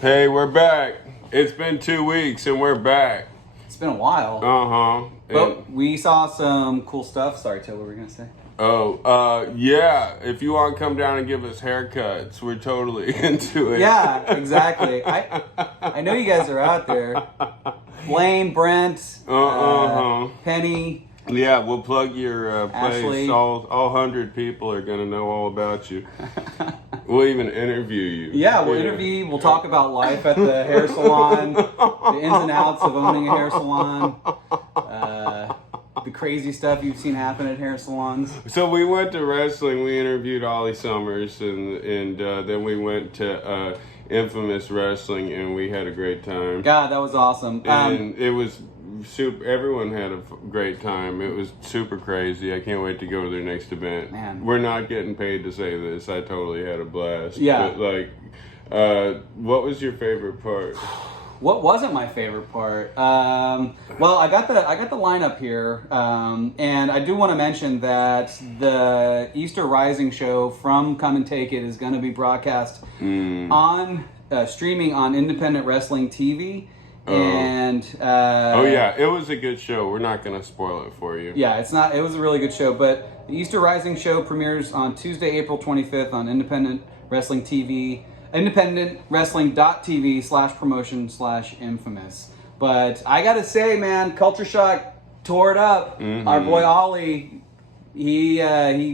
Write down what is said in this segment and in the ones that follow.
Hey, we're back. It's been 2 weeks and we're back. It's been a while. Uh-huh. But we saw some cool stuff. Sorry, Till, what were we going to say? Yeah. If you want to come down and give us haircuts, we're totally into it. Yeah, exactly. I know you guys are out there. Blaine, Brent, Penny. Yeah, we'll plug your place. Ashley. All 100 people are going to know all about you. We'll even interview you. Yeah, we'll interview you. We'll talk about life at the hair salon, the ins and outs of owning a hair salon, the crazy stuff you've seen happen at hair salons. So we went to wrestling. We interviewed Ollie Summers, and then we went to Infamous Wrestling, and we had a great time. God, that was awesome. And it was super. Everyone had a great time. It was super crazy. I can't wait to go to their next event. Man. We're not getting paid to say this. I totally had a blast. Yeah. But what was your favorite part? What wasn't my favorite part? Well, I got the lineup here, and I do want to mention that the Easter Rising show from Come and Take It is going to be broadcast on streaming on Independent Wrestling TV. And yeah, it was a good show. We're not going to spoil it for you. Yeah, it was a really good show. But the Easter Rising show premieres on Tuesday, April 25th on Independent Wrestling TV. IndependentWrestling.tv/promotion/infamous. But I gotta say, man, Culture Shock tore it up. Our boy Ollie, he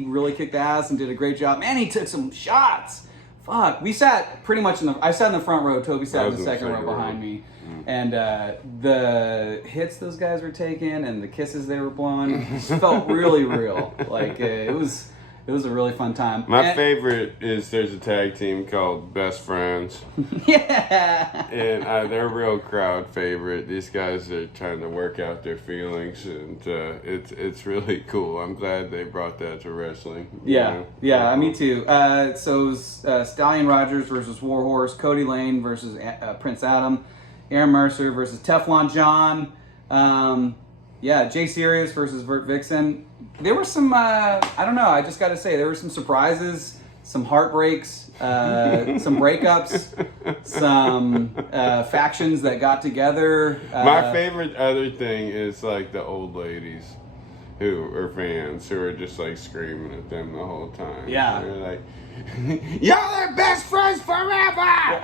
really kicked ass and did a great job. Man, he took some shots. Fuck, we sat pretty much I sat in the front row. Toby sat in the second row behind me. And the hits those guys were taking and the kisses they were blowing felt really real. Like it was a really fun time. My favorite is there's a tag team called Best Friends. Yeah. And they're a real crowd favorite. These guys are trying to work out their feelings, and it's really cool. I'm glad they brought that to wrestling. Yeah, me too. So it was Stallion Rogers versus Warhorse, Cody Lane versus Prince Adam, Aaron Mercer versus Teflon John. Jay Sirius versus Vert Vixen. There were some, I don't know, I just got to say, there were some surprises, some heartbreaks, some breakups, some factions that got together. My favorite other thing is like the old ladies who are fans who are just like screaming at them the whole time. Yeah. They're like, y'all are best friends forever!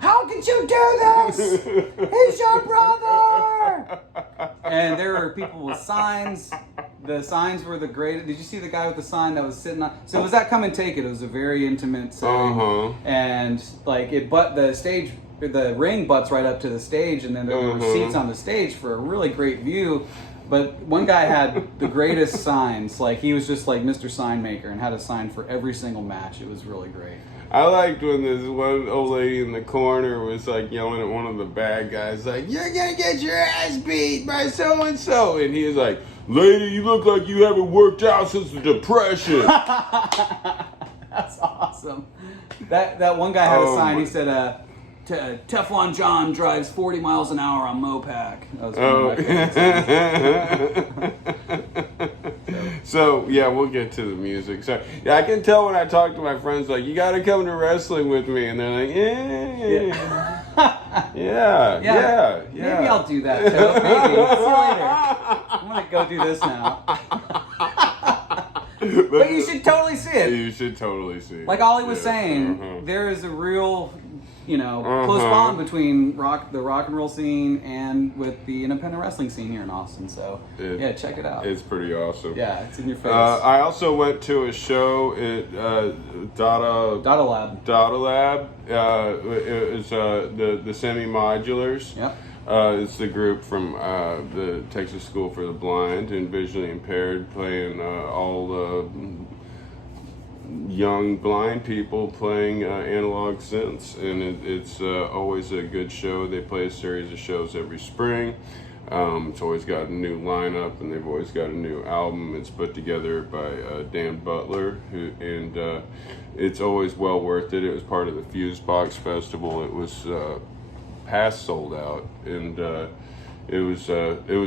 How could you do this? He's your brother! And there were people with signs. The signs were the greatest. Did you see the guy with the sign that was sitting on? So it was that Come and Take It. It was a very intimate setting. And like the ring butts right up to the stage, and then there were seats on the stage for a really great view. But one guy had the greatest signs. Like he was just like Mr. Sign Maker and had a sign for every single match. It was really great. I liked when this one old lady in the corner was like yelling at one of the bad guys, like, "You're gonna get your ass beat by so and so," and he was like, "Lady, you look like you haven't worked out since the Depression." That's awesome. That one guy had a sign. He said, Teflon John drives 40 miles an hour on Mopac. That was one of my favorites. So, yeah, we'll get to the music. So, yeah, I can tell when I talk to my friends, like, you got to come to wrestling with me. And they're like, yeah. Maybe I'll do that, too. Maybe. See you later. I'm going to go do this now. But you should totally see it. You should totally see it. Like Ollie was saying, there is a real... close bond between the rock and roll scene and with the independent wrestling scene here in Austin. So, check it out. It's pretty awesome. Yeah, it's in your face. I also went to a show at Dada Lab. Dada Lab. It was the Semi-Modulars. Yep. It's the group from the Texas School for the Blind and Visually Impaired, playing all the young blind people playing analog synths, and it's always a good show. They play a series of shows every spring. It's always got a new lineup, and they've always got a new album. It's put together by Dan Butler, and it's always well worth it. It was part of the Fuse Box Festival. It was past sold out, and it was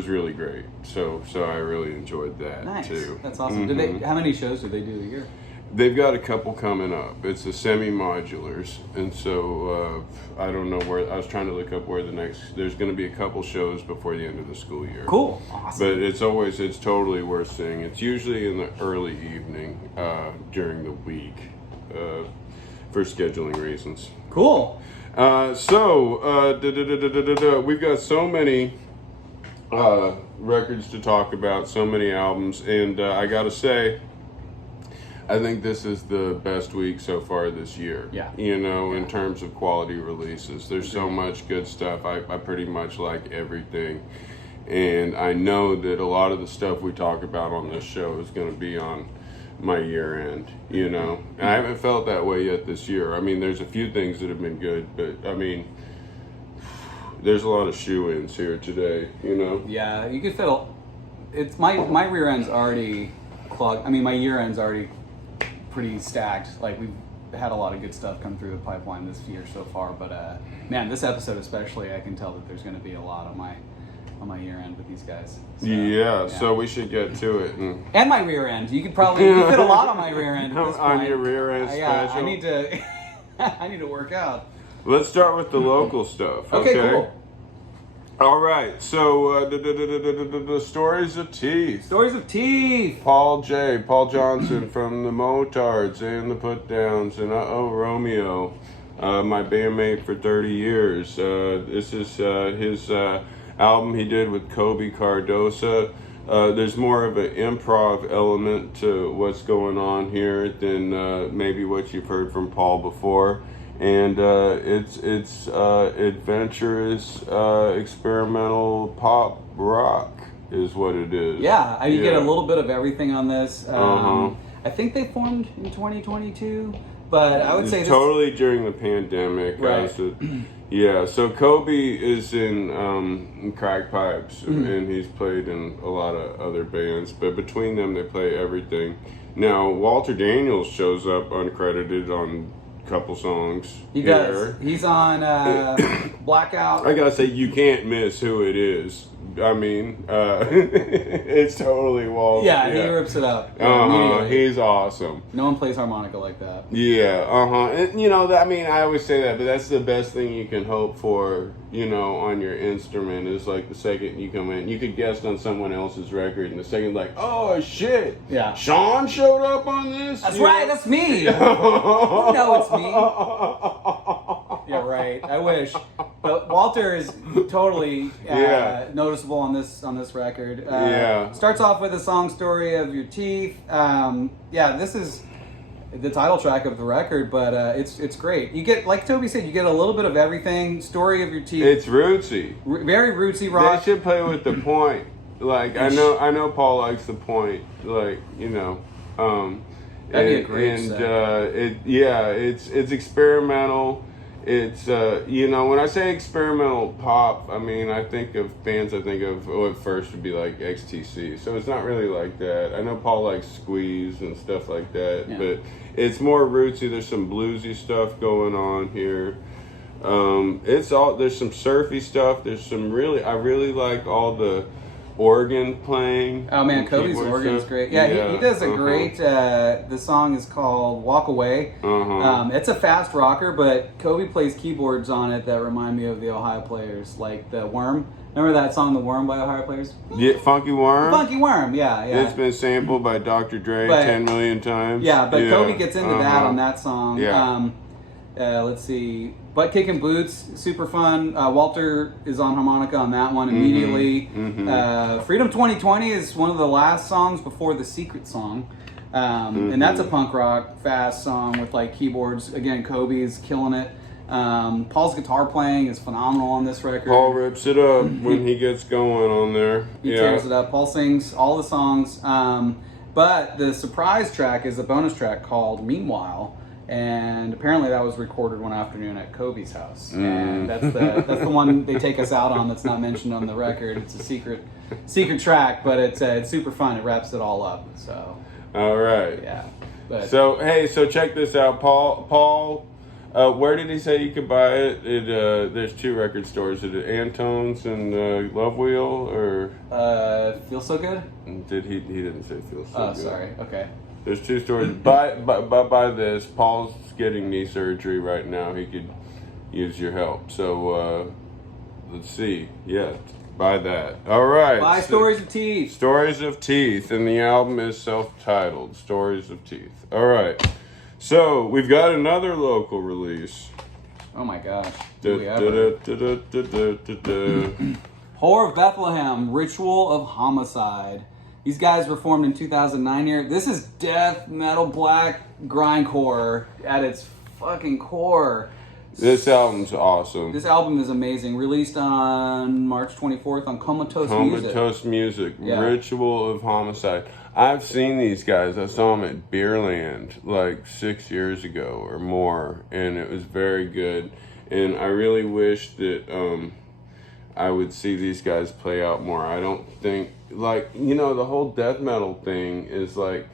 really great. So I really enjoyed that. Nice. Too. That's awesome. How many shows do they do a year? They've got a couple coming up. It's the semi-modulars, and so I don't know where. I was trying to look up where the next. There's going to be a couple shows before the end of the school year. Cool, awesome. But it's totally worth seeing. It's usually in the early evening during the week for scheduling reasons. Cool. We've got so many records to talk about, so many albums, and I gotta say, I think this is the best week so far this year. Yeah. In terms of quality releases. There's so much good stuff. I pretty much like everything. And I know that a lot of the stuff we talk about on this show is going to be on my year end, And I haven't felt that way yet this year. I mean, there's a few things that have been good, but I mean, there's a lot of shoe-ins here today, Yeah, you could feel it's my rear end's already clogged. I mean, my year end's already pretty stacked. Like, we've had a lot of good stuff come through the pipeline this year so far, but man, this episode especially, I can tell that there's going to be a lot on my year end with these guys. So, so we should get to it. And my rear end. You could fit a lot on my rear end at this point. On your rear end special? Yeah, I need to I need to work out. Let's start with the local stuff. Okay, cool. All right, so the Stories of Teeth. Stories of Teeth. Paul Johnson from the Motards and the Putdowns and Romeo, my bandmate for 30 years. This is his album he did with Kobe Cardosa. There's more of an improv element to what's going on here than maybe what you've heard from Paul before. And it's adventurous, experimental pop rock is what it is. Yeah, you get a little bit of everything on this. I think they formed in 2022, but I would say this totally during the pandemic. Right. So Kobe is in Crack Pipes, and he's played in a lot of other bands, but between them they play everything. Now Walter Daniels shows up uncredited on couple songs. He does. He's on Blackout. I gotta say, you can't miss who it is. I mean, it's totally Walt. Yeah, he rips it up. He's awesome. No one plays harmonica like that. Yeah, And, I mean, I always say that, but that's the best thing you can hope for, on your instrument is like the second you come in. You could guest on someone else's record, and the second, like, oh, shit. Yeah. Sean showed up on this? That's right, that's me. You know it's me. Yeah, right. I wish. But Walter is totally noticeable on this record. Starts off with a song, Story of Your Teeth. This is the title track of the record, but it's great. You get, like Toby said, you get a little bit of everything. Story of Your Teeth. It's rootsy. Very rootsy rock. They should play with the point. Like, I know Paul likes the point. Like, that'd be a great set. It's experimental. It's when I say experimental pop, I mean I think of bands. I think of at first would be like XTC. So it's not really like that. I know Paul likes Squeeze and stuff like that, but it's more rootsy. There's some bluesy stuff going on here. There's some surfy stuff. There's some I really like all the organ playing. Oh man, Kobe's organ is great. Yeah, he does a great. The song is called "Walk Away." It's a fast rocker, but Kobe plays keyboards on it that remind me of the Ohio Players, like the Worm. Remember that song, "The Worm" by Ohio Players? Yeah, Funky Worm. Funky Worm, yeah. It's been sampled by Dr. Dre 10 million times. Yeah, but Kobe gets into that on that song. Yeah. Let's see. Butt Kicking Boots, super fun. Walter is on harmonica on that one immediately. Freedom 2020 is one of the last songs before the secret song. And that's a punk rock, fast song with like keyboards. Again, Kobe's killing it. Paul's guitar playing is phenomenal on this record. Paul rips it up when he gets going on there. He tears it up. Paul sings all the songs. But the surprise track is a bonus track called Meanwhile. And apparently that was recorded one afternoon at Kobe's house, and that's the one they take us out on. That's not mentioned on the record. It's a secret track, but it's super fun. It wraps it all up. So. All right. Yeah. So check this out, Paul. Where did he say you could buy it? There's two record stores. Is it Antone's and Love Wheel or? Feel So Good. Did he didn't say Feel So Good. Oh, sorry. Okay. There's two stories. By this, Paul's getting knee surgery right now. He could use your help. So let's see. Yeah, buy that. All right. Buy Stories of Teeth. Stories of Teeth, and the album is self-titled, Stories of Teeth. All right. So we've got another local release. Oh my gosh. Do we ever? Da-da-da-da-da-da-da. Whore of Bethlehem, Ritual of Homicide. These guys were formed in 2009 here. This is death metal black grindcore at its fucking core. This album's awesome. This album is amazing. Released on March 24th on Comatose Music. Comatose Music, Yeah. Ritual of Homicide. I've seen these guys. I saw them at Beerland like 6 years ago or more, and it was very good. And I really wish that I would see these guys play out more. I don't think, like, you know, the whole death metal thing is like,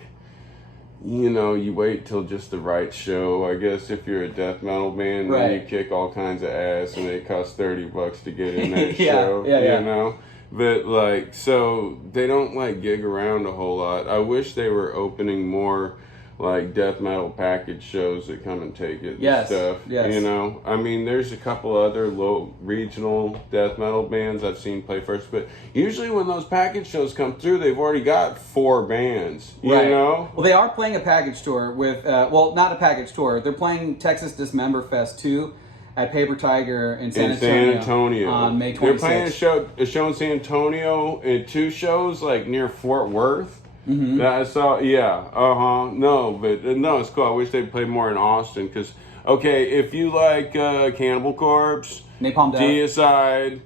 you know, you wait till just the right show. I guess if you're a death metal band, Right. then you kick all kinds of ass, and it costs $30 to get in that Yeah, show. yeah. You know, but like, so they don't like gig around a whole lot. I wish they were opening more like death metal package shows that come and take it Yes, and stuff. yes. You know, I mean, there's a couple other low regional death metal bands I've seen play first, but usually when those package shows come through, they've already got 4 bands. You Right. know. Well, they are playing a package tour with, well, not a package tour. They're playing Texas Dismember Fest 2 at Paper Tiger in San Antonio on May 26th. They're playing a show in San Antonio and 2 shows like near Fort Worth. Mm-hmm. That I saw, yeah, no, but no, it's cool. I wish they'd play more in Austin because, okay, if you like Cannibal Corpse, Napalm Death. Deicide,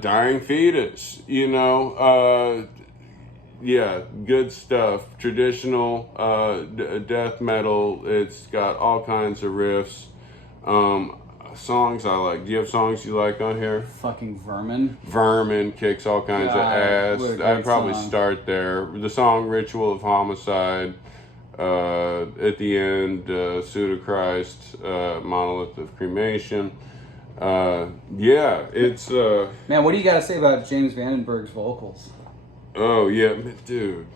Dying Fetus, you know, yeah, good stuff. Traditional death metal. It's got all kinds of riffs. Songs I like. Do you have songs you like on here? Fucking Vermin. Vermin kicks all kinds of what a ass. great I'd probably song. start there. The song Ritual of Homicide. At the end, Pseudochrist, Monolith of Cremation. Yeah, it's... Man, what do you got to say about James Vandenberg's vocals? oh, yeah, dude.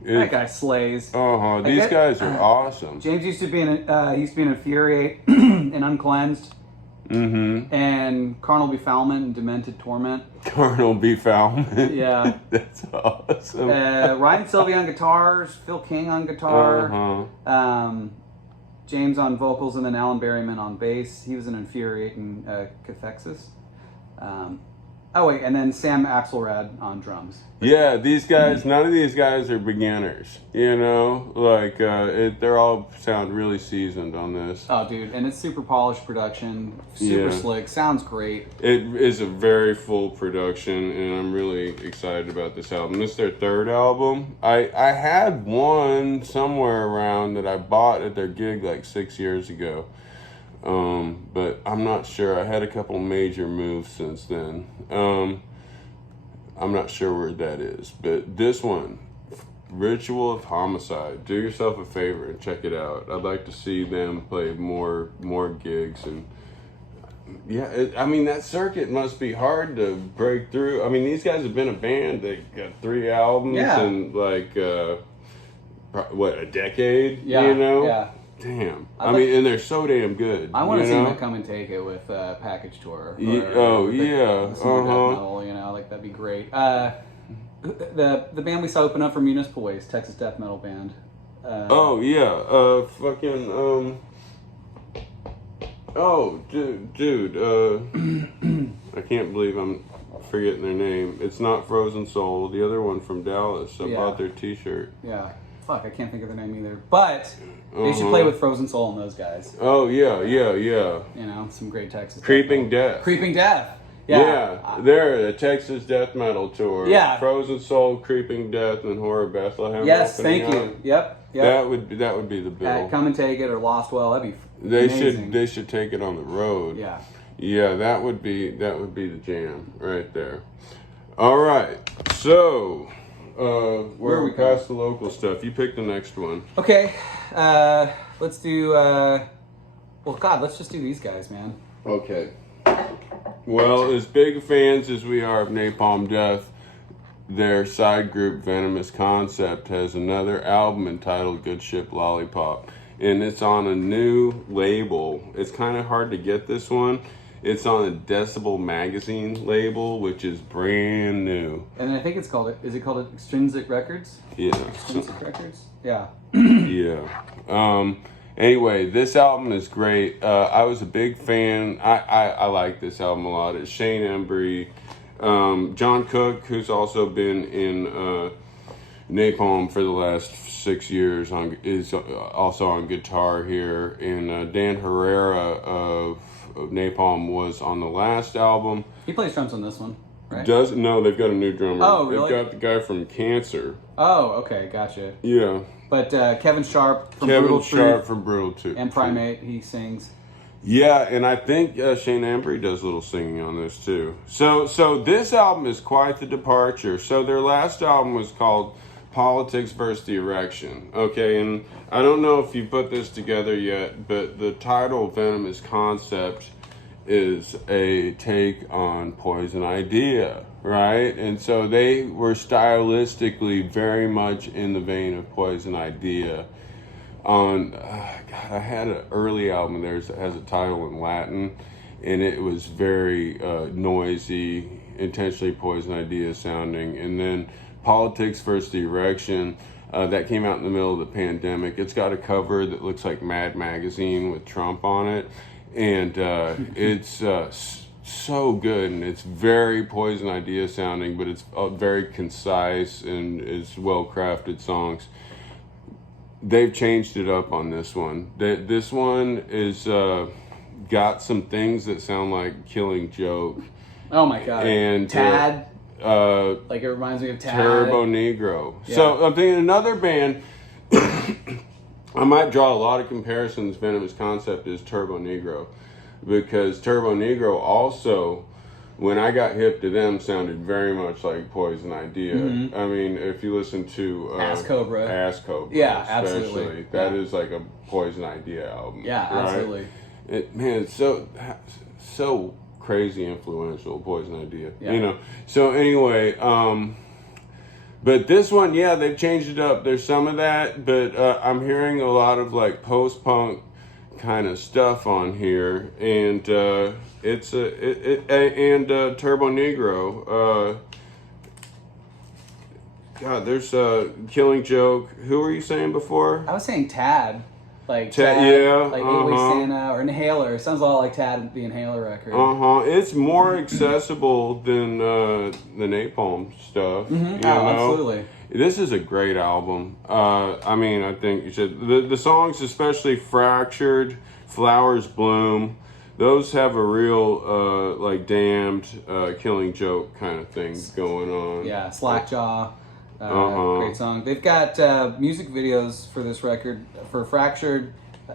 That guy slays. These guys are awesome. James used to be in Infuriate and Uncleansed, and Carnal Befoulment and Demented Torment. Carnal Befoulment. Yeah. That's awesome. Ryan Sylvie on guitars, Phil King on guitar, James on vocals, and then Alan Berryman on bass. He was in Infuriate and Cathexis. And then Sam Axelrad on drums. Yeah, these guys, none of these guys are beginners, you know? Like, they're all sound really seasoned on this. Oh, dude, and it's super polished production, super slick, sounds great. It is a very full production, and I'm really excited about this album. This is their 3rd album. I had one somewhere around that I bought at their gig like 6 years ago. But I'm not sure. I had a couple major moves since then. I'm not sure where that is, but this one, Ritual of Homicide. Do yourself a favor and check it out. I'd like to see them play more gigs, and yeah, I mean that circuit must be hard to break through. I mean, these guys have been a band. They got 3 albums and like what, a decade? Yeah, you know. Yeah. Damn. I mean, and they're so damn good. I want to you see know? them come and take it with Package Tour. Yeah, yeah. Death metal, you know, like that'd be great. The band we saw open up for Municipal Waste, Texas death metal band. Oh yeah, oh dude, I can't believe I'm forgetting their name. It's not Frozen Soul. The other one from Dallas. I bought their T-shirt. Yeah. Fuck, I can't think of their name either. But they should play with Frozen Soul and those guys. Oh yeah. You know, some great Texas. Creeping Death. Creeping Death. Yeah, they're a Texas death metal tour. Yeah. Frozen Soul, Creeping Death, and Horror of Bethlehem. Yes, opening thank up. you. Yep. That would be the bill. Come and Take It or Lost Well. That'd be amazing. They should take it on the road. Yeah. Yeah, that would be the jam right there. All right, so where are we past the local stuff? You pick the next one. Okay, let's do. Let's just do these guys, man. Okay. Well, as big fans as we are of Napalm Death, their side group Venomous Concept has another album entitled Good Ship Lollipop, and it's on a new label. It's kind of hard to get this one. It's on a Decibel Magazine label, which is brand new. And I think it's called, is it called Extrinsic Records? Yeah. Extrinsic Records? Yeah. Yeah. Anyway, this album is great. I was a big fan. I like this album a lot. It's Shane Embry. John Cook, who's also been in Napalm for the last 6 years, is also on guitar here. And Dan Herrera of Napalm was on the last album. He plays drums on this one, right? No, they've got a new drummer. Oh, really? They've got the guy from Cancer. Oh, okay, gotcha. Yeah. But Kevin Sharp from Brutal Truth from Brutal Truth. and Primate, he sings. Yeah, and I think Shane Embry does a little singing on this too. So this album is quite the departure. So their last album was called Politics versus the Erection. Okay, and I don't know if you put this together yet, but the title Venomous Concept is a take on Poison Idea, right? And so they were stylistically very much in the vein of Poison Idea. God, I had an early album there that has a title in Latin, and it was very noisy, intentionally Poison Idea sounding. And then Politics versus the Erection, that came out in the middle of the pandemic. It's got a cover that looks like Mad Magazine with Trump on it, and it's so good, and it's very Poison Idea sounding, but it's very concise and it's well-crafted songs. They've changed it up on this one. This one is got some things that sound like Killing Joke. Oh my god. And Tad. Like it reminds me of Tad. Turbo Negro. Yeah. So I'm thinking another band. I might draw a lot of comparisons. Venomous Concept is Turbo Negro, because Turbo Negro also, when I got hip to them, sounded very much like Poison Idea. Mm-hmm. I mean, if you listen to Ass Cobra. Yeah, absolutely. especially, that is like a Poison Idea album. Yeah, right? absolutely. Man, it's so crazy influential, Poison Idea. Yeah. You know. So anyway, but this one, yeah, they've changed it up. There's some of that, but I'm hearing a lot of like post-punk kind of stuff on here, and it's Turbo Negro. God, there's Killing Joke. Who were you saying before? I was saying Tad. Like Tad, yeah, like Santa or Inhaler. It sounds a lot like Tad, the Inhaler record. It's more accessible than the Napalm stuff. Mm-hmm. You know? Absolutely. This is a great album. I mean, I think you should. The songs, especially Fractured, Flowers Bloom, those have a real like Damned, Killing Joke kind of thing going on. Yeah, Slackjaw. Great song. They've got music videos for this record for Fractured,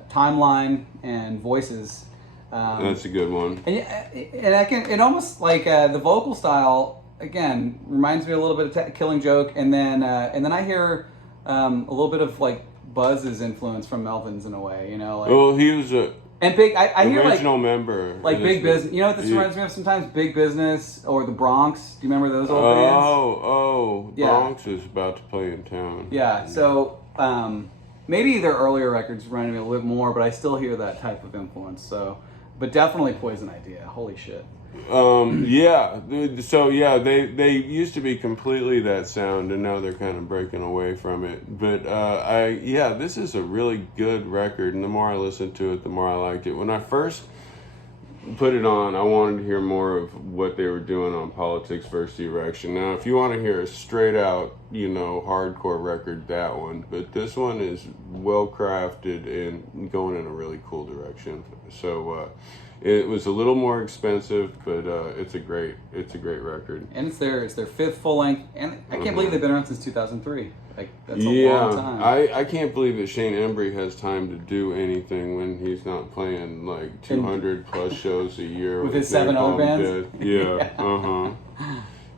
Timeline, and Voices. That's a good one. And I can. It almost like the vocal style again reminds me a little bit of Killing Joke, and then I hear a little bit of like Buzz's influence from Melvins in a way. You know. Like, well, he was a. And big, I hear original member. like Big Business. You know what this reminds me of sometimes? Big Business or the Bronx. Do you remember those old bands? Yeah. Bronx is about to play in town. Yeah. So maybe their earlier records reminded me a little bit more, but I still hear that type of influence. So, but definitely Poison Idea. Holy shit. Yeah. So yeah, they used to be completely that sound, and now they're kind of breaking away from it. But this is a really good record, and the more I listened to it, the more I liked it. When I first put it on, I wanted to hear more of what they were doing on Politics versus the Erection. Now, if you want to hear a straight out, hardcore record, that one. But this one is well crafted and going in a really cool direction. So it was a little more expensive, but it's a great record. And it's their fifth full length, and I can't believe they've been around since 2003. Like that's a long time. I can't believe that Shane Embry has time to do anything when he's not playing like 200 plus shows a year with his 7 other bands. Yeah.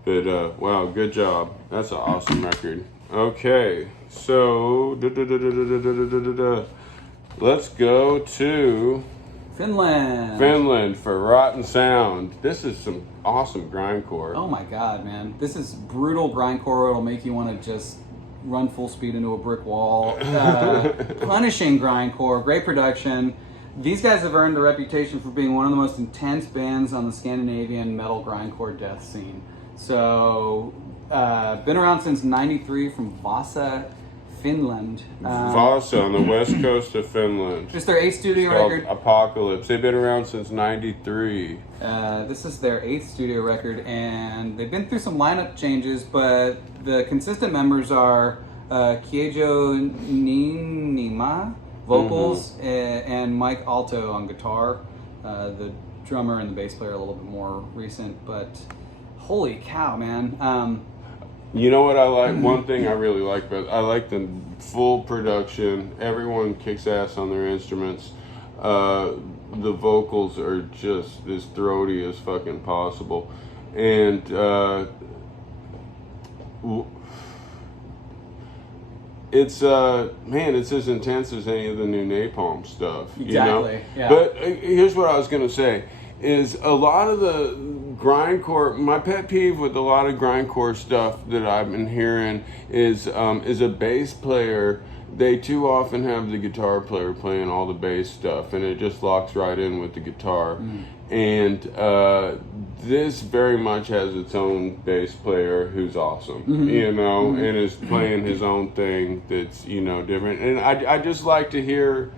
But wow, good job. That's an awesome record. Okay, so let's go to Finland. for Rotten Sound. This is some awesome grindcore. Oh my god, man. This is brutal grindcore. It'll make you want to just run full speed into a brick wall. Punishing grindcore. Great production. These guys have earned a reputation for being one of the most intense bands on the Scandinavian metal grindcore death scene. So, been around since '93 from Vasa, Finland. Vasa on the west coast of Finland. Just their 8th studio It's called record. Apocalypse. They've been around since '93. This is their 8th studio record, and they've been through some lineup changes, but the consistent members are Keijo Ninima, vocals, and Mike Alto on guitar. The drummer and the bass player are a little bit more recent, but holy cow, man. You know what I like? One thing I really like, but I like the full production. Everyone kicks ass on their instruments. The vocals are just as throaty as fucking possible. And it's it's as intense as any of the new Napalm stuff. Exactly. You know? Yeah. But here's what I was gonna say: is a lot of the grindcore. My pet peeve with a lot of grindcore stuff that I've been hearing is a bass player. They too often have the guitar player playing all the bass stuff, and it just locks right in with the guitar. And this very much has its own bass player who's awesome, you know, and is playing his own thing that's, you know, different. And I just like to hear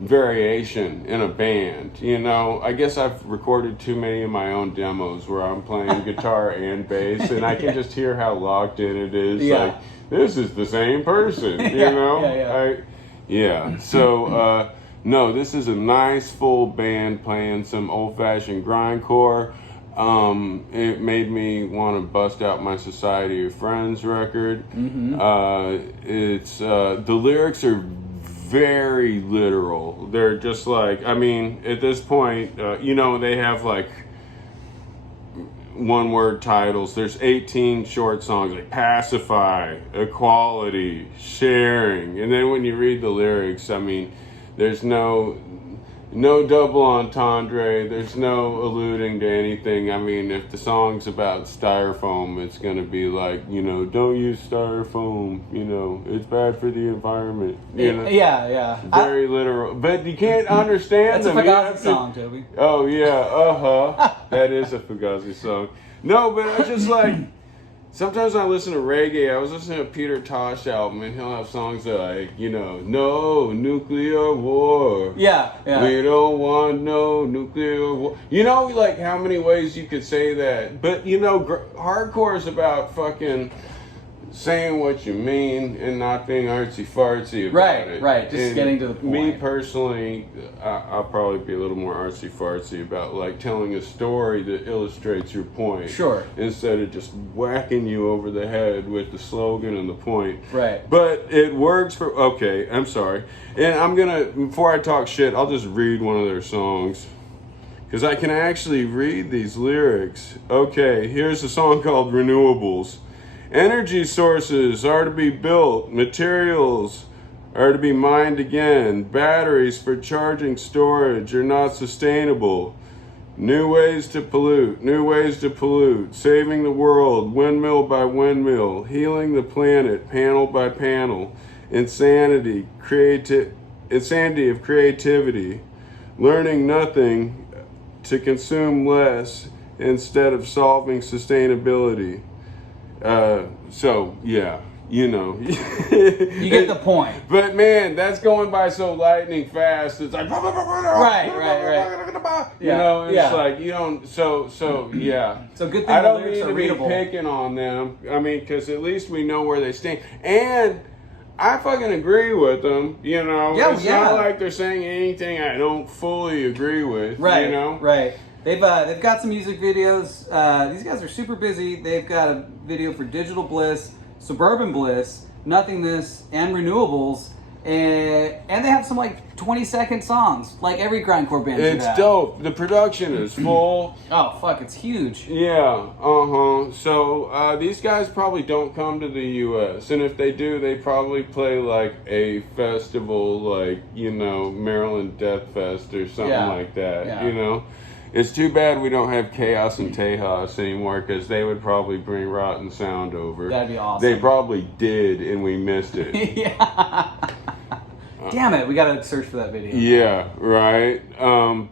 variation in a band, you know. I guess I've recorded too many of my own demos where I'm playing guitar and bass, and I can just hear how locked in it is. Yeah. Like, this is the same person, you know? So, no, this is a nice full band playing some old-fashioned grindcore. It made me want to bust out my Society of Friends record. It's the lyrics are very literal. They're just like, I mean, at this point, you know, they have like one-word titles. There's 18 short songs like pacify, equality, sharing, and then when you read the lyrics, I mean, there's no double entendre. There's no alluding to anything. I mean, if the song's about styrofoam, it's gonna be like, you know, don't use styrofoam. You know, it's bad for the environment. You know? Yeah. Very literal, but you can't understand That's them. a You have Fugazi to- song, Toby. Oh yeah, that is a Fugazi song. No, but I just like. Sometimes I listen to reggae. I was listening to a Peter Tosh album, and he'll have songs that like, you know, no nuclear war. Yeah. We don't want no nuclear war. You know, like how many ways you could say that. But, you know, hardcore is about fucking saying what you mean and not being artsy-fartsy about it. Right. Just And getting to the point. Me personally, I'll probably be a little more artsy-fartsy about like telling a story that illustrates your point. Sure. Instead of just whacking you over the head with the slogan and the point. Right. But it works for, okay, I'm sorry. And I'm gonna, before I talk shit, I'll just read one of their songs. Because I can actually read these lyrics. Okay, here's a song called Renewables. Energy sources are to be built, materials are to be mined again, batteries for charging storage are not sustainable. New ways to pollute, saving the world, windmill by windmill, healing the planet, panel by panel, insanity of creativity, learning nothing to consume less instead of solving sustainability. So yeah, you know. You get the point. But man, that's going by so lightning fast. It's like Right. You know, it's Yeah. like you don't. So yeah. So good thing I the don't lyrics mean are to be readable. picking on them. I mean, because at least we know where they stand. And I fucking agree with them. You know, it's not like they're saying anything I don't fully agree with. Right. You know. Right. They've got some music videos. These guys are super busy. They've got a video for Digital Bliss, Suburban Bliss, Nothingness, and Renewables. And they have some like 20-second songs, like every grindcore band should It's have. dope. The production is full. Oh fuck, it's huge. Yeah, So these guys probably don't come to the U.S., and if they do, they probably play like a festival, like, you know, Maryland Death Fest or something like that. Yeah. You know, it's too bad we don't have Chaos and Tejas anymore, because they would probably bring Rotten Sound over. That'd be awesome. They probably did, and we missed it. Yeah. Damn it, we gotta search for that video. Yeah, right.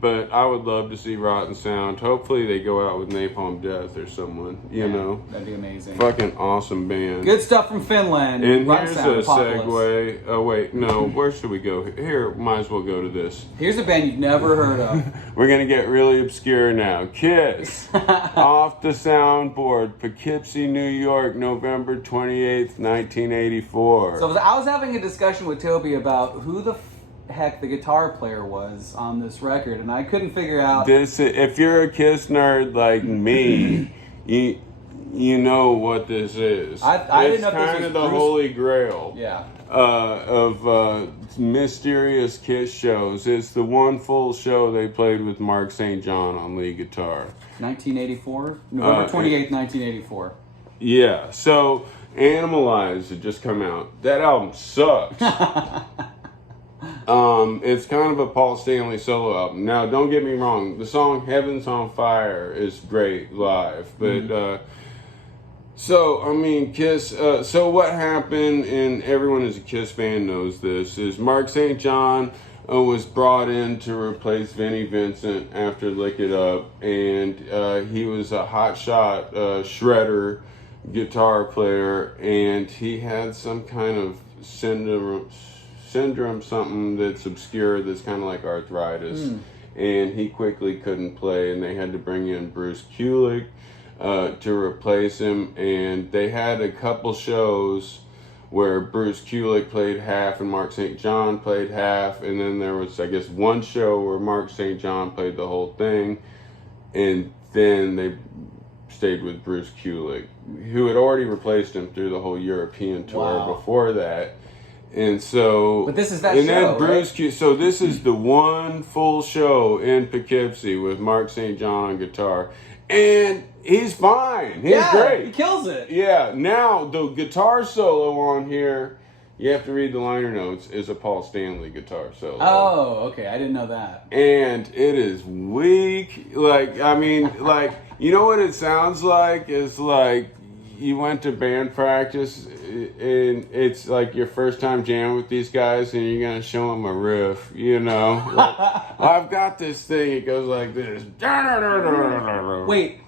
But I would love to see Rotten Sound. Hopefully they go out with Napalm Death or someone, you know. That'd be amazing. Fucking awesome band. Good stuff from Finland. And Rotten here's Sound, a Apocalypse. segue. Oh, wait, no. Where should we go? Here, might as well go to this. Here's a band you've never heard of. We're going to get really obscure now. Kiss. Off the Soundboard. Poughkeepsie, New York, November 28th, 1984. So I was having a discussion with Toby about who the heck the guitar player was on this record, and I couldn't figure out. If you're a Kiss nerd like me, you know what this is. I didn't know if this kind was of the Bruce- holy grail. Yeah. Of mysterious Kiss shows. It's the one full show they played with Mark St. John on lead guitar. 1984? November 28th, 1984. Yeah, so Animalize had just come out. That album sucks. It's kind of a Paul Stanley solo album. Now, don't get me wrong. The song Heaven's on Fire is great live. But, so, I mean, Kiss, so what happened, and everyone who's a Kiss fan knows this, is Mark St. John was brought in to replace Vinnie Vincent after Lick It Up, and he was a hotshot shredder guitar player, and he had some kind of syndrome, something that's obscure, that's kind of like arthritis, and he quickly couldn't play, and they had to bring in Bruce Kulick to replace him, and they had a couple shows where Bruce Kulick played half and Mark St. John played half, and then there was, I guess, one show where Mark St. John played the whole thing, and then they stayed with Bruce Kulick, who had already replaced him through the whole European tour before that. And so, but this is that and show, then Bruce, right? So this is the one full show in Poughkeepsie with Mark St. John on guitar, and he's fine. He's great. He kills it. Yeah. Now the guitar solo on here, you have to read the liner notes, is a Paul Stanley guitar solo. Oh, okay. I didn't know that. And it is weak. Like, I mean, like, you know what it sounds like? It's like you went to band practice, and it's like your first time jamming with these guys, and you're gonna show them a riff, you know? Like, I've got this thing. It goes like this. Wait.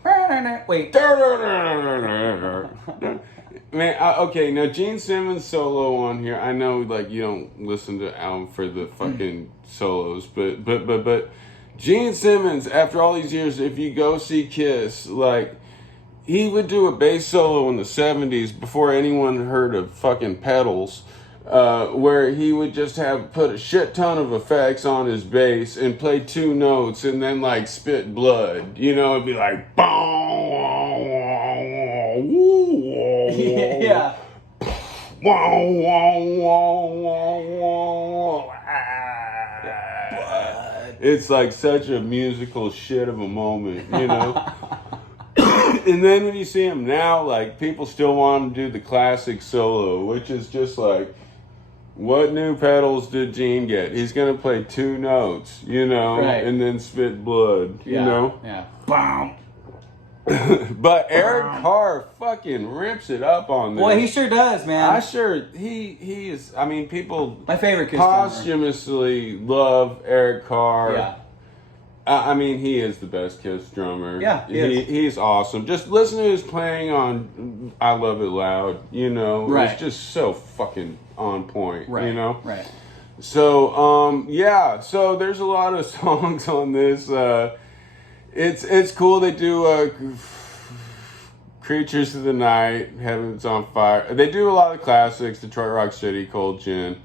Man, okay, now Gene Simmons solo on here. I know, like, you don't listen to album for the fucking solos, but Gene Simmons, after all these years, if you go see Kiss, like, he would do a bass solo in the 70s before anyone heard of fucking pedals, where he would just put a shit ton of effects on his bass and play two notes and then, like, spit blood. You know, it'd be like, yeah. It's like such a musical shit of a moment, you know? And then when you see him now, like, people still want him to do the classic solo, which is just like, what new pedals did Gene get? He's going to play two notes, you know, and then spit blood, you know? Yeah. But Eric Carr fucking rips it up on this. Well, he sure does, man. He is, I mean, people my favorite Kiss drummer. posthumously love Eric Carr. Yeah. I mean, he is the best Kiss drummer. Yeah, he's awesome. Just listen to his playing on I Love It Loud, you know. Right. It's just so fucking on point, right. you know. Right. So, yeah, so there's a lot of songs on this. It's cool. They do Creatures of the Night, Heaven's on Fire. They do a lot of classics, Detroit Rock City, Cold Gin,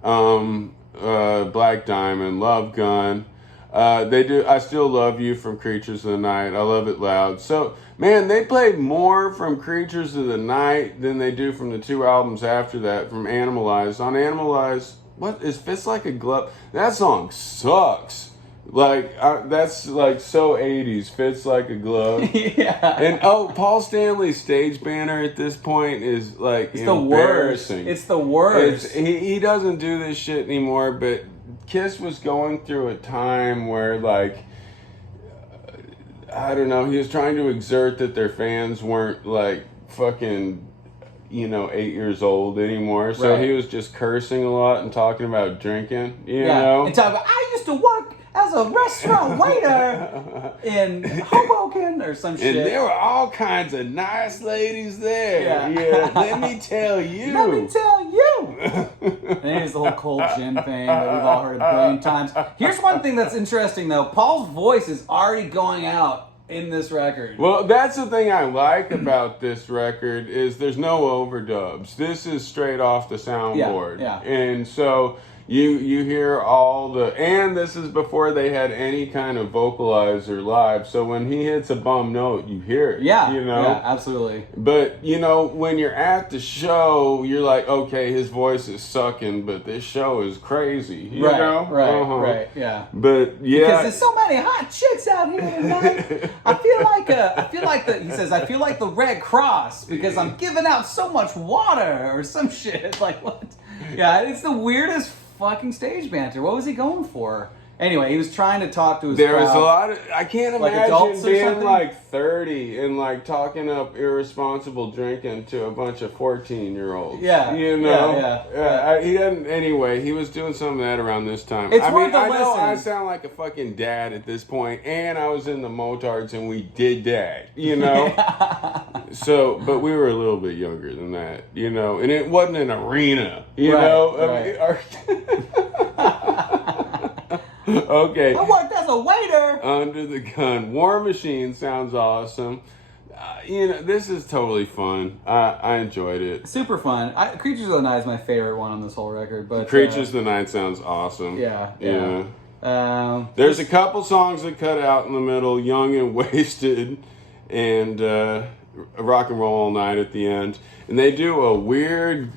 Black Diamond, Love Gun. They do I Still Love You from Creatures of the Night. I Love It Loud. So, man, they played more from Creatures of the Night than they do from the two albums after that, from Animalize. On Animalize, what is Fits Like a Glove? That song sucks. Like that's like so 80s. Fits Like a Glove. Yeah. And Paul Stanley's stage banner at this point is like It's embarrassing. It's the worst. He doesn't do this shit anymore. But Kiss was going through a time where like I don't know. He was trying to exert that their fans weren't like fucking 8 years old anymore. So Right. he was just cursing a lot and talking about drinking. You Yeah. know. And talking about, I used to work as a restaurant waiter in Hoboken or some shit. And there were all kinds of nice ladies there. Yeah. Let me tell you. Let me tell you. And here's the whole cold gin thing that we've all heard a billion times. Here's one thing that's interesting, though. Paul's voice is already going out in this record. Well, that's the thing I like about this record is there's no overdubs. This is straight off the soundboard. Yeah. And so you hear all and this is before they had any kind of vocalizer live. So when he hits a bum note, you hear it. Yeah. Yeah, absolutely. But, when you're at the show, you're like, okay, his voice is sucking, but this show is crazy. You know? Right, yeah. But, yeah. Because there's so many hot chicks out here tonight. I feel like the Red Cross because I'm giving out so much water or some shit. Like, what? Yeah, it's the weirdest fucking stage banter. What was he going for? Anyway, he was trying to talk to his There crowd. was a lot of... I can't Like imagine adults or being something? like 30 and like talking up irresponsible drinking to a bunch of 14-year-olds. Yeah, You know? yeah. He didn't... Anyway, he was doing some of that around this time. It's I worth a I know listen. I sound like a fucking dad at this point, and I was in the Motards and we did that, So, but we were a little bit younger than that, and it wasn't an arena, Okay. I worked as a waiter. Under the Gun. War Machine sounds awesome. This is totally fun. I enjoyed it. Super fun. Creatures of the Night is my favorite one on this whole record. But Creatures of the Night sounds awesome. Yeah. There's a couple songs that cut out in the middle, Young and Wasted, and Rock and Roll All Night at the end. And they do a weird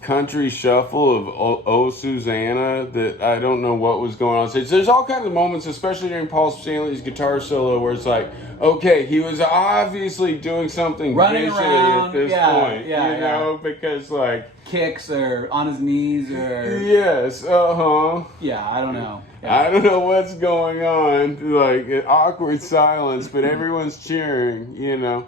country shuffle of Oh Susanna that I don't know what was going on. So there's all kinds of moments, especially during Paul Stanley's guitar solo, where it's like, okay, he was obviously doing something running visually around at this point, because like kicks or on his knees or yes, yeah, I don't know. Yeah. I don't know what's going on, like an awkward silence, but everyone's cheering,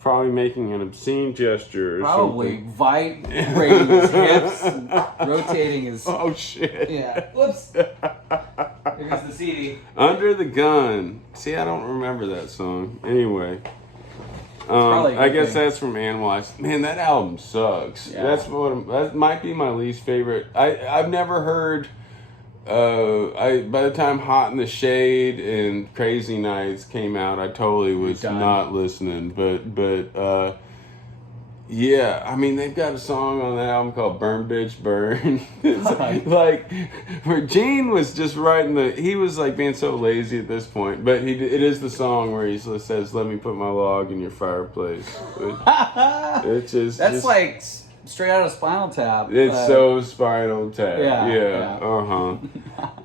probably making an obscene gesture or Probably something. vibrating his hips and rotating his... Oh, shit. Yeah. Whoops. Here's the CD. Under the Gun. See, I don't remember that song. Anyway. probably a I good guess thing. that's from Animalize. Man, that album sucks. Yeah. That might be my least favorite. I've never heard... by the time Hot in the Shade and Crazy Nights came out, I totally was Done. not listening. But yeah, I mean, they've got a song on that album called Burn Bitch Burn. It's like, where Gene was just writing he was like being so lazy at this point, but it is the song where he says, "Let me put my log in your fireplace." It's just... That's like straight out of Spinal Tap. It's so Spinal Tap. Yeah.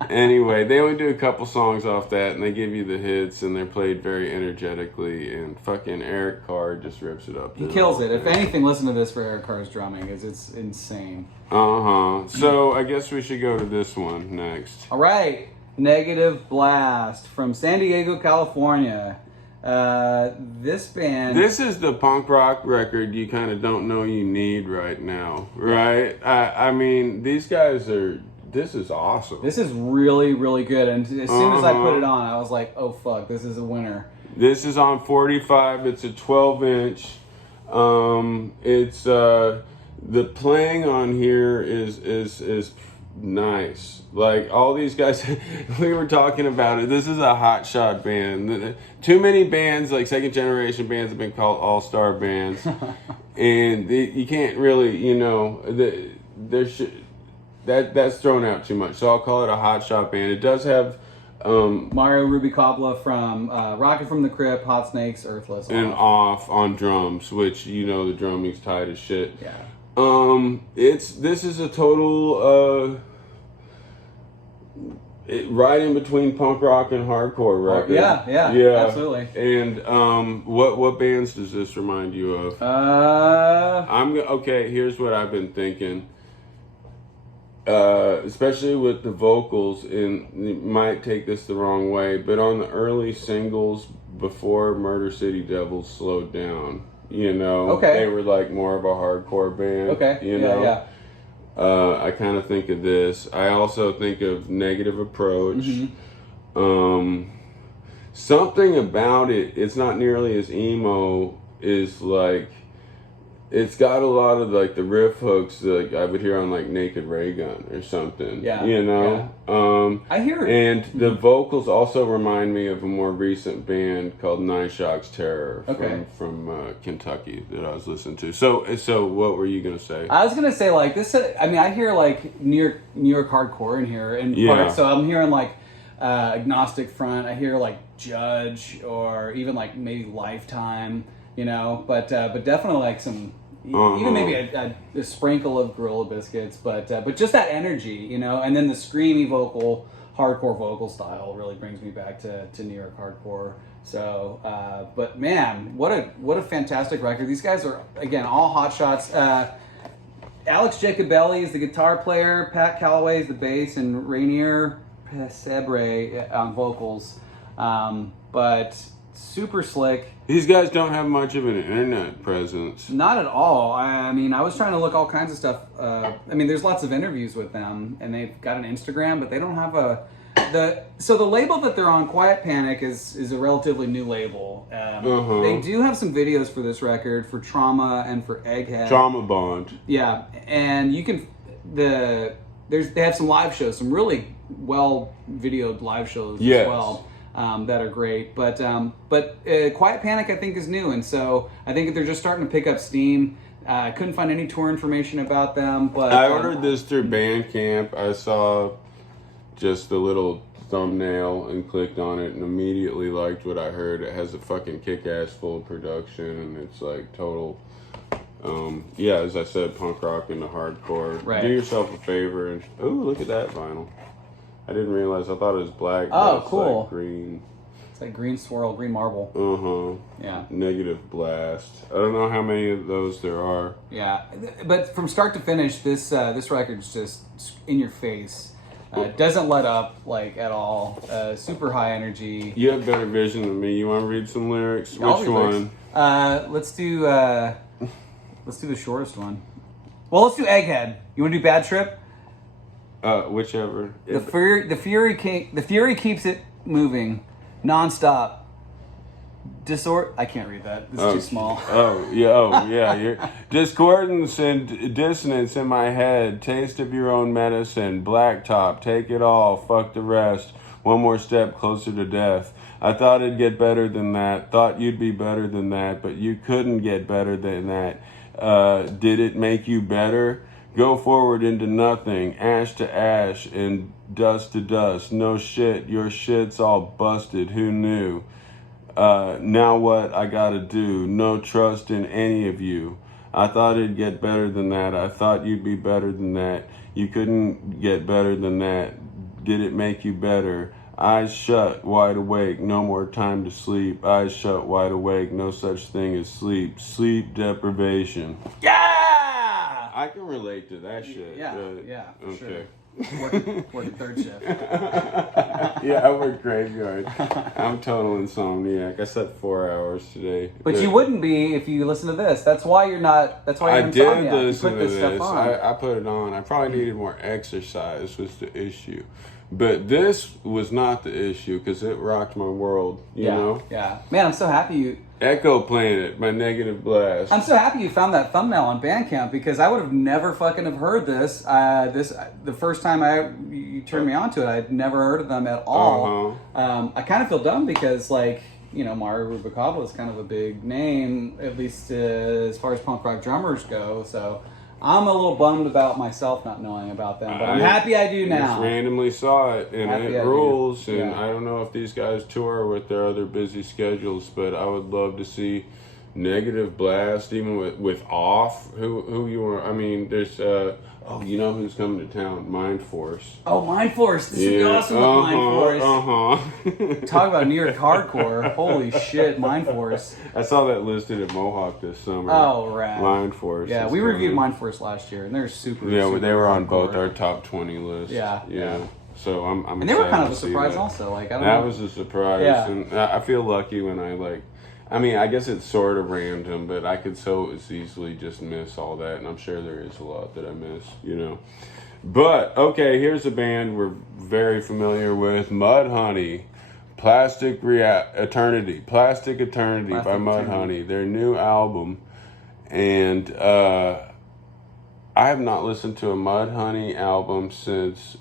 Anyway, they only do a couple songs off that, and they give you the hits, and they're played very energetically, and fucking Eric Carr just rips it up. He kills it. If anything, listen to this for Eric Carr's drumming, because it's insane. So I guess we should go to this one next. All right. Negative Blast from San Diego, California. This band... This is the punk rock record you kind of don't know you need right now, right? I mean, these guys are... This is awesome. This is really, really good. And as soon as I put it on, I was like, oh, fuck, this is a winner. This is on 45. It's a 12-inch. It's... the playing on here is nice. Like, all these guys, we were talking about it. This is a hotshot band. Too many bands, like second generation bands, have been called all-star bands. And you can't really, that's thrown out too much. So I'll call it a hotshot band. It does have... Mario Rubalcaba from Rocket from the Crypt, Hot Snakes, Earthless. And Off on drums, which, the drumming's tight as shit. Yeah. This is a total right in between punk rock and hardcore record. Yeah, absolutely. And what bands does this remind you of? Okay. Here's what I've been thinking. Especially with the vocals, and you might take this the wrong way, but on the early singles before Murder City Devils slowed down, they were like more of a hardcore band. Yeah. I kind of think of this. I also think of Negative Approach. Something about it, it's not nearly as emo, is like, it's got a lot of like the riff hooks like I would hear on like Naked Ray Gun or something. I hear it. And the vocals also remind me of a more recent band called Nine Shock's Terror from Kentucky that I was listening to. So what were you gonna say? I was gonna say like this. I mean, I hear like New York hardcore in here, and parts, so I'm hearing like Agnostic Front. I hear like Judge, or even like maybe Lifetime. But definitely like some, even maybe a sprinkle of Gorilla Biscuits, but just that energy, and then the screamy hardcore vocal style really brings me back to New York hardcore. So, but man, what a fantastic record. These guys are, again, all hot shots. Alex Jacobelli is the guitar player, Pat Calloway is the bass, and Rainier Pesebre on vocals. But super slick. These guys don't have much of an internet presence. Not at all. I mean, I was trying to look all kinds of stuff. There's lots of interviews with them, and they've got an Instagram, but they don't have so the label that they're on, Quiet Panic, is a relatively new label. They do have some videos for this record, for Trauma and for Egghead. Trauma Bond. Yeah, and you can they have some live shows, some really well videoed live shows as well. That are great, but Quiet Panic I think is new, and so I think they're just starting to pick up steam. I couldn't find any tour information about them, but I ordered this through Bandcamp. I saw just a little thumbnail and clicked on it and immediately liked what I heard. It has a fucking kick-ass full production, and it's like total, as I said, punk rock into hardcore. Right. Do yourself a favor and look at that vinyl. I didn't realize. I thought it was black. Oh, but cool. Like green. It's like green swirl, green marble. Yeah. Negative Blast. I don't know how many of those there are. Yeah, but from start to finish, this record's just in your face. Doesn't let up like at all. Super high energy. You have better vision than me. You want to read some lyrics? Which one? Let's do the shortest one. Well, let's do Egghead. You want to do Bad Trip? Whichever. The fury keeps it moving, nonstop. I can't read that. It's too small. Yeah. Discordance and dissonance in my head. Taste of your own medicine. Blacktop. Take it all. Fuck the rest. One more step closer to death. I thought it'd get better than that. Thought you'd be better than that, but you couldn't get better than that. Did it make you better? Go forward into nothing, ash to ash, and dust to dust. No shit, your shit's all busted, who knew? Now what I gotta do? No trust in any of you. I thought it'd get better than that. I thought you'd be better than that. You couldn't get better than that. Did it make you better? Eyes shut, wide awake, no more time to sleep. Eyes shut, wide awake, no such thing as sleep. Sleep deprivation. Yeah! I can relate to that shit. Yeah, for okay. Sure. Working third shift. Yeah, I work graveyard. I'm total insomniac. I slept 4 hours today. But you wouldn't be if you listen to this. That's why you're not. That's why you're insomniac. I did listen to this. Stuff on. I put it on. I probably needed more exercise was the issue. But this was not the issue because it rocked my world, you know? Yeah. Man, I'm so happy you... Echo Planet by Negative Blast. I'm so happy you found that thumbnail on Bandcamp because I would have never fucking have heard this. The first time you turned me on to it, I'd never heard of them at all. I kind of feel dumb because, like, Mario Rubalcaba is kind of a big name, at least as far as punk rock drummers go, so... I'm a little bummed about myself not knowing about them, but I'm happy I do now. Just randomly saw it, and happy it rules. And yeah. I don't know if these guys tour with their other busy schedules, but I would love to see Negative Blast, even with Off, who you are. I mean, there's you know who's coming to town? Mind Force. Oh, Mind Force! This would be awesome with Mind Force. Talk about New York hardcore! Holy shit, Mind Force! I saw that listed at Mohawk this summer. Oh, rad! Mind Force. Yeah, we reviewed Mind Force last year, and they're super. Yeah, super they were on hardcore. both our top 20 lists. Yeah. So I'm and they were kind of a excited to see surprise, that. also. Like I don't That know. was a surprise, Yeah. and I feel lucky when I mean, I guess it's sort of random, but I could so easily just miss all that, and I'm sure there is a lot that I miss, you know. But, okay, here's a band we're very familiar with, Mudhoney, Plastic Eternity by Mudhoney, their new album, and I have not listened to a Mudhoney album since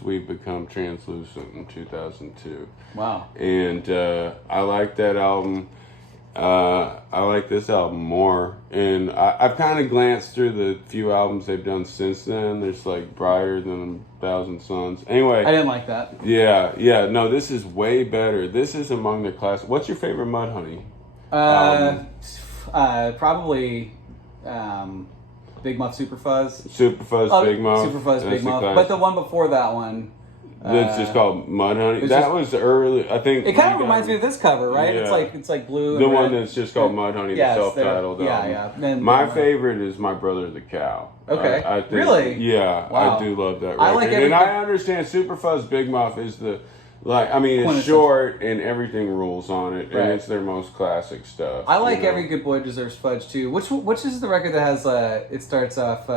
we've become Translucent in 2002. Wow. And I like that album. I like this album more, and I've kind of glanced through the few albums they've done since then. There's like Brighter Than a Thousand Suns. Anyway, I didn't like that. Yeah. No, this is way better. This is among the classics. What's your favorite Mudhoney? Probably Big Muff Super Fuzz. Super Fuzz, Big Muff. Super Fuzz, That's Big the Muff. classic. But the one before that one. It's just called Mudhoney. it's That just- was the early. I think It kind of reminds me of this cover, right? Yeah. It's like blue. the and one red. that's just called Mudhoney, Yeah, the it's there. self-titled album. Yeah. And, My favorite is My Brother the Cow. Okay. I think, Really? Yeah, Wow. I do love that record. I like every- and I understand Super Fuzz Big Muff is the, I mean, it's Quintessential. short and everything rules on it, Right. and it's their most classic stuff. I like you know? Every Good Boy Deserves Fudge too. Which is the record that has it starts off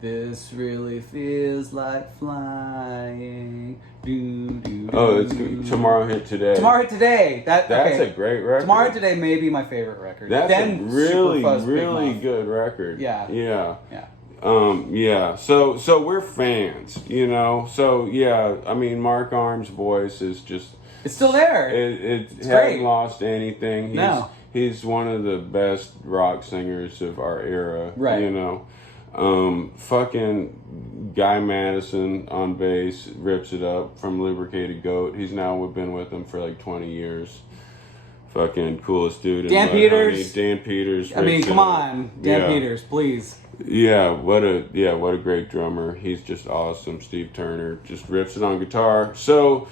this really feels like flying. Oh, it's Tomorrow Hit Today. Tomorrow Hit Today. That's a great record. Tomorrow Hit Today may be my favorite record. That's then a really, Super Fuzz, Big really Muff. good record. Yeah. Yeah. So we're fans, you know. So yeah, I mean, Mark Arm's voice is just. It's still there. It It's hasn't great. lost anything. No. He's one of the best rock singers of our era. Right. You know. Fucking Guy Madison on bass rips it up from Lubricated Goat. He's now been with them for like 20 years. Fucking coolest dude. in Dan Mudhoney. Peters. Dan Peters. I mean, rips come it on, up. Dan Yeah. Peters, please. What a great drummer. He's just awesome. Steve Turner just rips it on guitar. So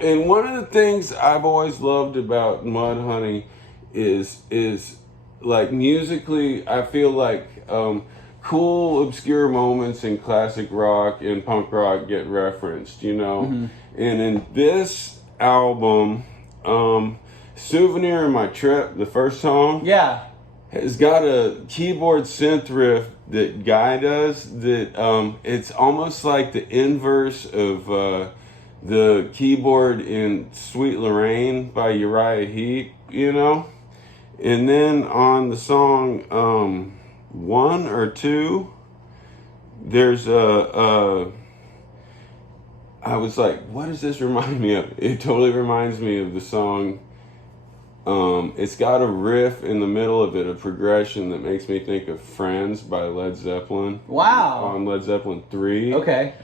and one of the things I've always loved about Mudhoney is like musically, I feel like cool obscure moments in classic rock and punk rock get referenced, you know. Mm-hmm. And in this album, Souvenir of My Trip, the first song, Yeah. has got a keyboard synth riff that Guy does that it's almost like the inverse of the keyboard in Sweet Lorraine by Uriah Heep, you know? And then on the song 1 or 2, there's I was like, what does this remind me of? It totally reminds me of the song. It's got a riff in the middle of it, a progression that makes me think of Friends by Led Zeppelin. Wow. On Led Zeppelin 3. Okay.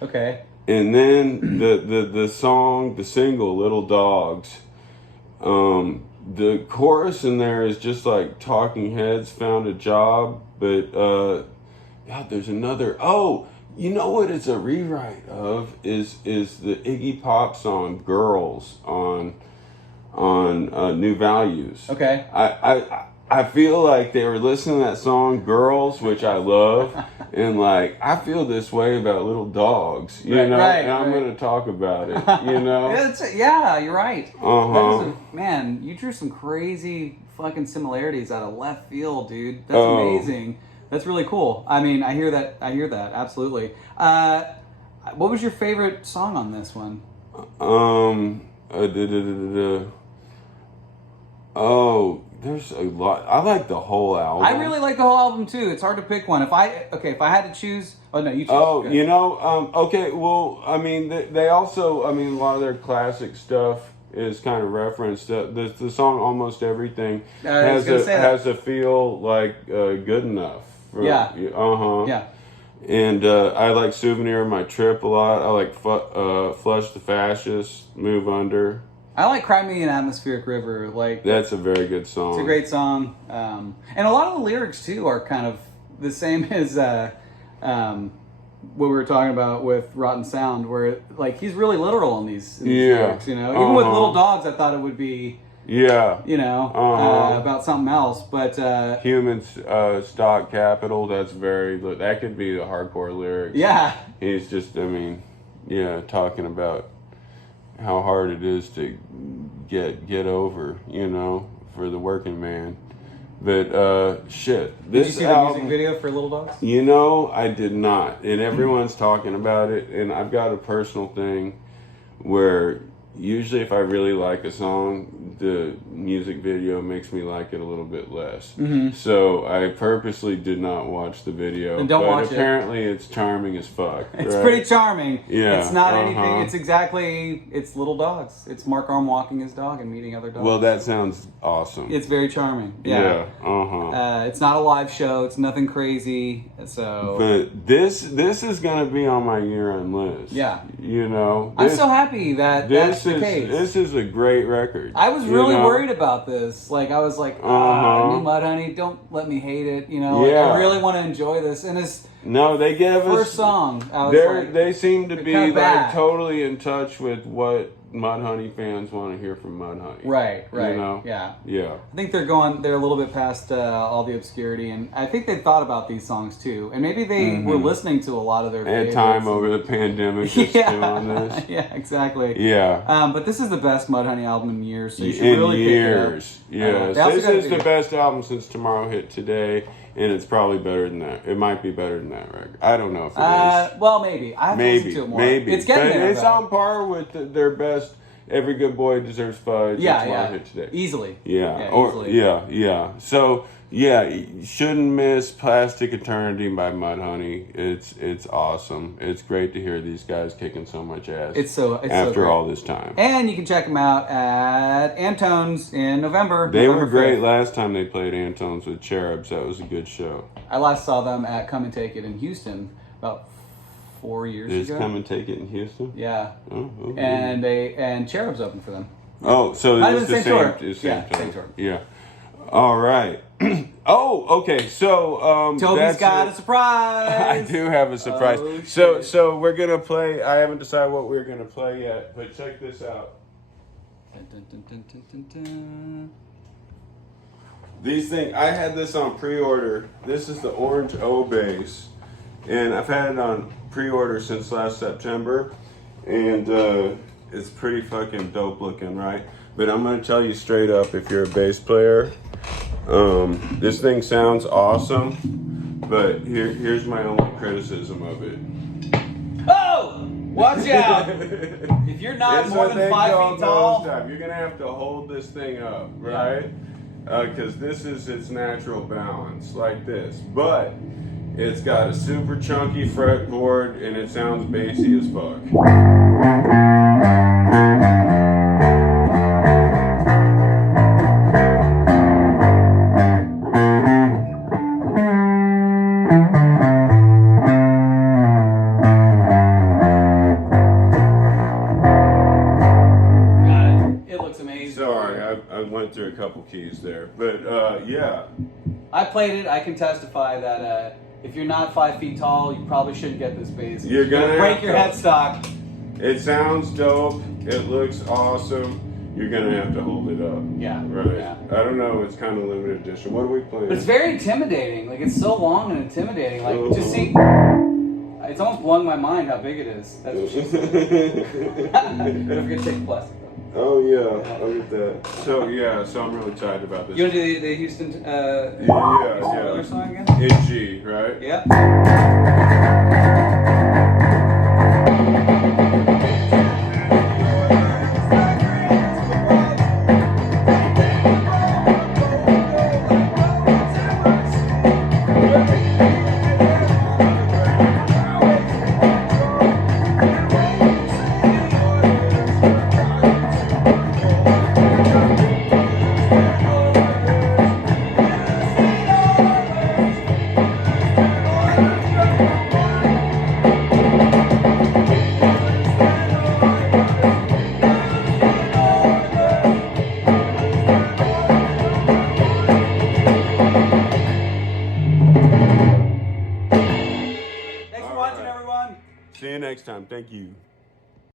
And then the song, the single, Little Dogs, the chorus in there is just like Talking Heads Found a Job, but God, there's another. Oh, you know what it's a rewrite of is the Iggy Pop song Girls on New Values. Okay. I feel like they were listening to that song Girls, which I love, and like I feel this way about Little Dogs, you know, and I'm going to talk about it, you know. Yeah, you're right. Uh-huh. Man, you drew some crazy fucking similarities out of left field, dude. That's amazing. That's really cool. I mean, I hear that. Absolutely. What was your favorite song on this one? Oh, there's a lot. I like the whole album. I really like the whole album too. It's hard to pick one. If I had to choose, oh no, you choose. Oh, Good. you know, okay. Well, I mean, they also, I mean, a lot of their classic stuff is kind of referenced. The song "Almost Everything" has a feel like good enough. Yeah. Yeah. And I like "Souvenir of My Trip" a lot. I like "Flush the Fascist," "Move Under." I like Cry Me an Atmospheric River. Like, That's a very good song. it's a great song. And a lot of the lyrics, too, are kind of the same as what we were talking about with Rotten Sound, where, like, he's really literal in these lyrics, you know? Even with Little Dogs, I thought it would be, you know, about something else. But Human stock capital, that could be the hardcore lyrics. yeah. He's just, I mean, talking about how hard it is to get over, you know, for the working man. But shit, Did you see the music video for Little Dogs? You know, I did not, and everyone's talking about it. And I've got a personal thing where usually if I really like a song, the music video makes me like it a little bit less. Mm-hmm. So I purposely did not watch the video. And don't watch it. Apparently it's charming as fuck. It's pretty charming. Yeah. It's not anything. It's Little Dogs. It's Mark Arm walking his dog and meeting other dogs. Well, that sounds awesome. It's very charming. Yeah. It's not a live show. It's nothing crazy. So. But this is gonna be on my year-end list. Yeah. You know. I'm so happy that that's the case. This is a great record. I was really worried about this. Like, I was like, new Mudhoney, don't let me hate it. You know, like, I really want to enjoy this. And it's they gave us first song. I was they seem to be cut like back. totally in touch with what Mudhoney fans want to hear from Mudhoney. Right. You know? Yeah. Yeah. I think they're a little bit past all the obscurity, and I think they thought about these songs too, and maybe they were listening to a lot of their Had time over the pandemic to stew on this. Yeah, exactly. Yeah. But this is the best Mudhoney album in years, so you should really pick it up. Yes. This is the best album since Tomorrow Hit Today, and it's probably better than that. It might be better than that record. I don't know if it is. Well, maybe. I have to listen to it more. Maybe. It's getting there. It's on par with their best. Every Good Boy Deserves Fudge. Yeah. Hit Today. Easily. Easily. Yeah. So you shouldn't miss Plastic Eternity by Mudhoney. It's awesome. It's great to hear these guys kicking so much ass. After all this time. And you can check them out at Antone's in November. They November were great 5th. last time they played Antone's with Cherubs. That was a good show. I last saw them at Come and Take It in Houston about 4 years ago. Come and Take It in Houston? Yeah. Oh, okay. And Cherubs opened for them. Oh, so Might it's have the been same tour. same tour. Yeah. All right. Okay. So Toby's got a surprise. I do have a surprise. Oh, so we're gonna play. I haven't decided what we're gonna play yet, but check this out. Dun, dun, dun, dun, dun, dun. These things, I had this on pre-order. This is the Orange O bass, and I've had it on pre-order since last September, and it's pretty fucking dope looking, right? But I'm gonna tell you straight up, if you're a bass player, this thing sounds awesome, but here's my only criticism of it. Oh! Watch out! If you're not more than 5 feet tall, you're gonna have to hold this thing up, right? Because this is its natural balance, like this. But it's got a super chunky fretboard, and it sounds bassy as fuck. I went through a couple keys there, but yeah. I played it. I can testify that if you're not 5 feet tall, you probably shouldn't get this bass. You're gonna break your headstock. It sounds dope. It looks awesome. You're gonna have to hold it up. Yeah. Right. Yeah. I don't know. It's kind of limited edition. What are we playing? But it's very intimidating. Like, it's so long and intimidating. Like, just see. It's almost blowing my mind how big it is. That's what she said. Don't forget to take the plastic. Oh yeah, look at that. So I'm really tired about this. You want to do the Houston? Houston Oilers song again? In G, right? Yep. next time. Thank you.